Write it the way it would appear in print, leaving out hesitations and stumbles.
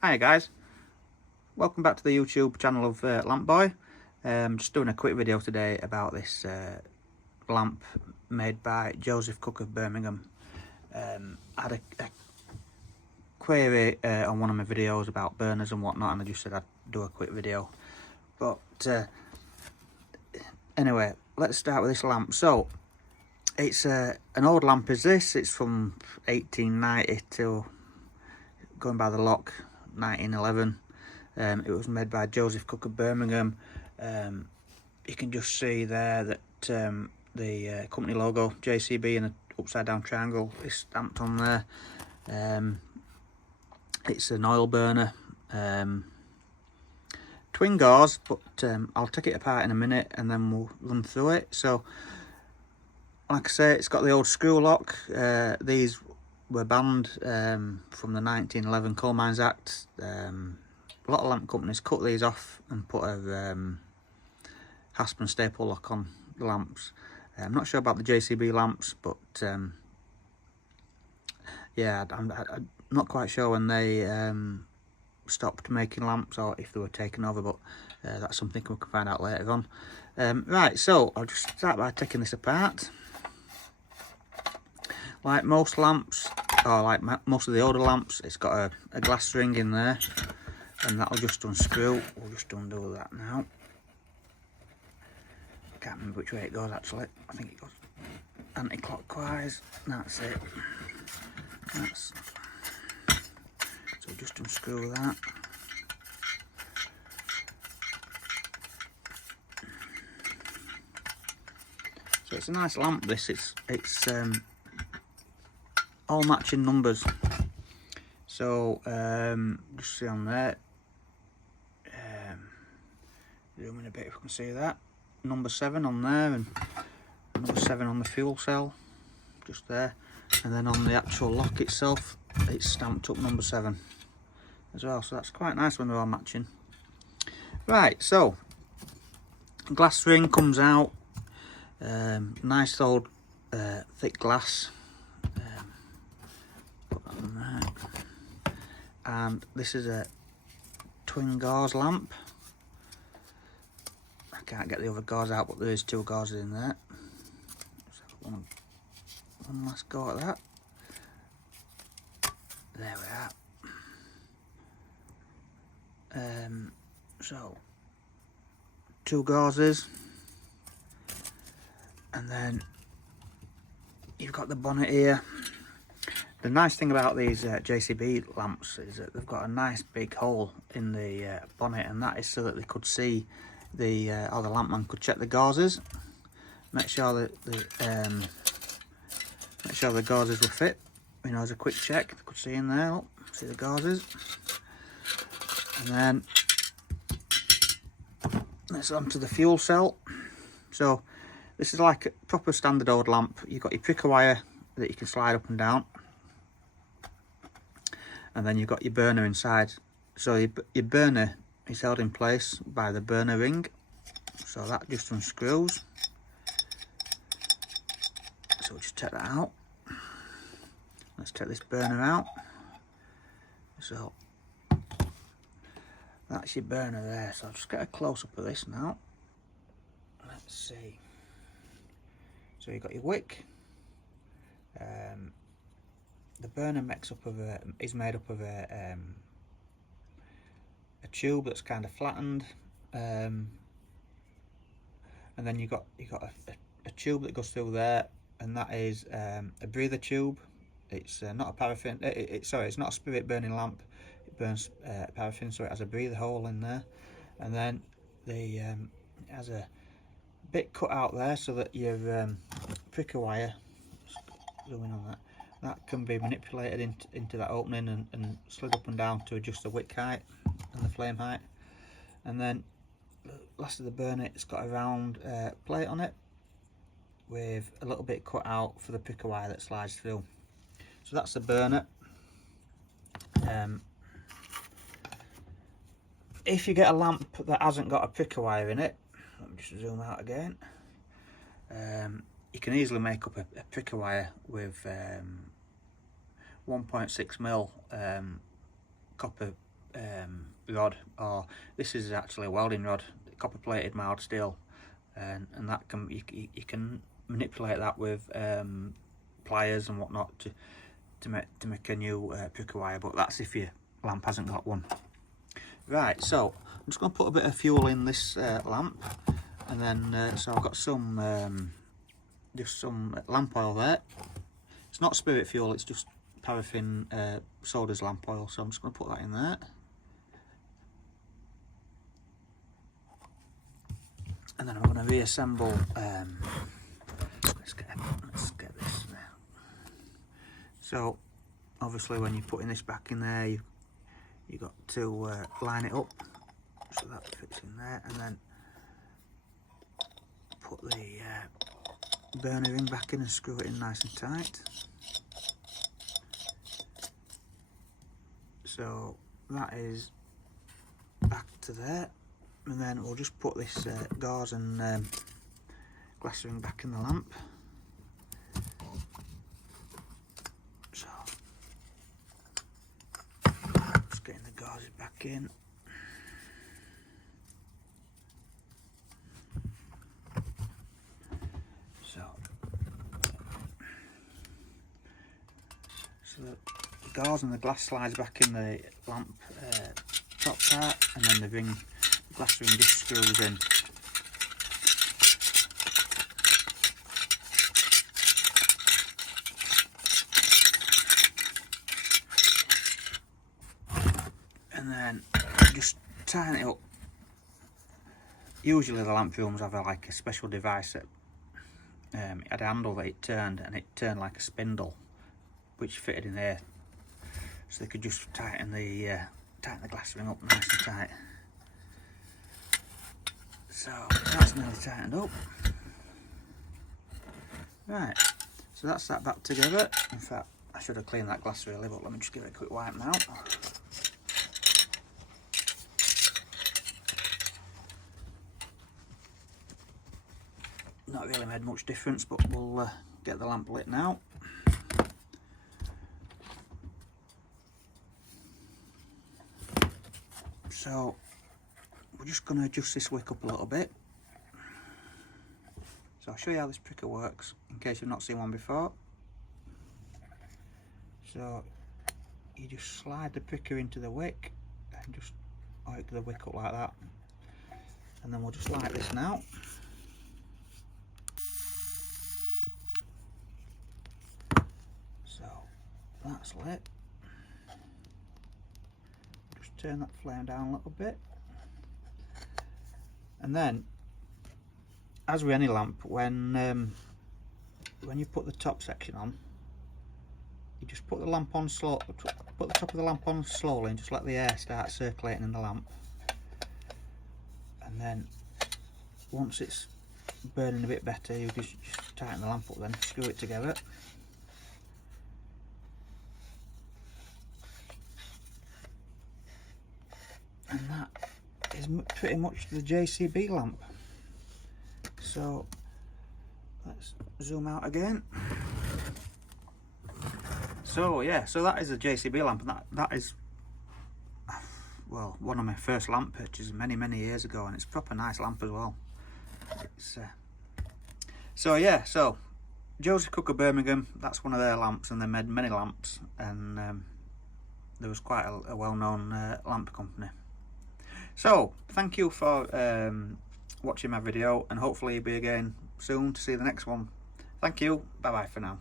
Hi guys, welcome back to the YouTube channel of Lamp Boy. Just doing a quick video today about this lamp made by Cooke of Birmingham. I had a query on one of my videos about burners and whatnot, and I just said I'd do a quick video. But anyway, let's start with this lamp. So it's an old lamp is this. It's from 1890 till, going by the lock, 1911. It was made by Cooke of Birmingham. You can just see there that the company logo, JCB, and an upside down triangle is stamped on there. It's an oil burner, twin gauze, but I'll take it apart in a minute and then we'll run through it. So like I say, it's got the old screw lock. These were banned from the 1911 Coal Mines Act. A lot of lamp companies cut these off and put a hasp and staple lock on the lamps. I'm not sure about the JCB lamps, but yeah, I'm not quite sure when they stopped making lamps or if they were taken over, but that's something we can find out later on. Right, so I'll just start by taking this apart. Like most lamps, or like most of the older lamps, it's got a glass ring in there, and that'll just unscrew. We'll just undo that now. I can't remember which way it goes actually. I think it goes anti-clockwise. That's it. So just unscrew that. So it's a nice lamp. This it's all matching numbers. So just see on there. Zoom in a bit if we can see that. Number 7 on there, and number 7 on the fuel cell, just there. And then on the actual lock itself, it's stamped up number 7 as well. So that's quite nice when they're all matching. Right, so glass ring comes out. Nice old thick glass. Put that on there. And this is a twin gauze lamp. I can't get the other gauze out, but there is 2 gauzes in there. Let's have one last go at that. There we are. So 2 gauzes, and then you've got the bonnet here. The nice thing about these JCB lamps is that they've got a nice big hole in the bonnet, and that is so that they could see the or the lampman could check the gauzes, make sure that the gauzes were fit. You know, as a quick check, they could see in there. Look, see the gauzes, and then let's onto the fuel cell. So this is like a proper standard old lamp. You've got your pricker wire that you can slide up and down, and then you've got your burner inside. So your burner is held in place by the burner ring, so that just unscrews. So we'll just take that out. Let's take this burner out. So that's your burner there. So I'll just get a close-up of this now. Let's see. So you've got your wick. The burner is made up of a tube that's kind of flattened, and then you've got a tube that goes through there, and that is a breather tube. It's not a paraffin. Sorry, it's not a spirit burning lamp. It burns paraffin, so it has a breather hole in there, and then it has a bit cut out there so that your pricker wire, zooming on that can be manipulated into that opening and slid up and down to adjust the wick height and the flame height. And then last of the burner, it's got a round plate on it with a little bit cut out for the pricker wire that slides through. So that's the burner. If you get a lamp that hasn't got a pricker wire in it, let me just zoom out again. You can easily make up a pricker wire with 1.6mm copper rod, or this is actually a welding rod, copper plated mild steel, and that can you can manipulate that with pliers and whatnot to make a new pricker wire, but that's if your lamp hasn't got one. Right, so I'm just going to put a bit of fuel in this lamp, and then so I've got some just some lamp oil there. It's not spirit fuel, it's just paraffin soda's lamp oil, so I'm just going to put that in there. And then I'm going to reassemble. Let's get this now. So obviously when you're putting this back in there, you got to line it up so that fits in there, and then put the burner ring back in and screw it in nice and tight. So that is back to there, and then we'll just put this gauze and glass ring back in the lamp. So just getting the gauze back in. So the gauze and the glass slides back in the lamp top part, and then the glass ring just screws in. And then just tighten it up. Usually the lamp rooms have like a special device that it had a handle that it turned, and it turned like a spindle, which fitted in there, so they could just tighten the glass ring up nice and tight. So that's nearly tightened up. Right, so that's that back together. In fact, I should have cleaned that glass really, but let me just give it a quick wipe now. Not really made much difference, but we'll get the lamp lit now. So we're just going to adjust this wick up a little bit. So I'll show you how this pricker works in case you've not seen one before. So you just slide the pricker into the wick and just hike the wick up like that, and then we'll just light this now. So that's lit. Turn that flame down a little bit, and then, as with any lamp, when you put the top section on, you just put the lamp on slow. Put the top of the lamp on slowly, and just let the air start circulating in the lamp. And then, once it's burning a bit better, you just tighten the lamp up. Then screw it together. And that is pretty much the JCB lamp. So let's zoom out again. So yeah, so that is a JCB lamp, and that is, well, one of my first lamp purchases many years ago, and it's a proper nice lamp as well. It's so yeah, so Joseph Cooke of Birmingham, that's one of their lamps, and they made many lamps, and there was quite a well-known lamp company. So thank you for watching my video, and hopefully you'll be again soon to see the next one. Thank you, bye bye for now.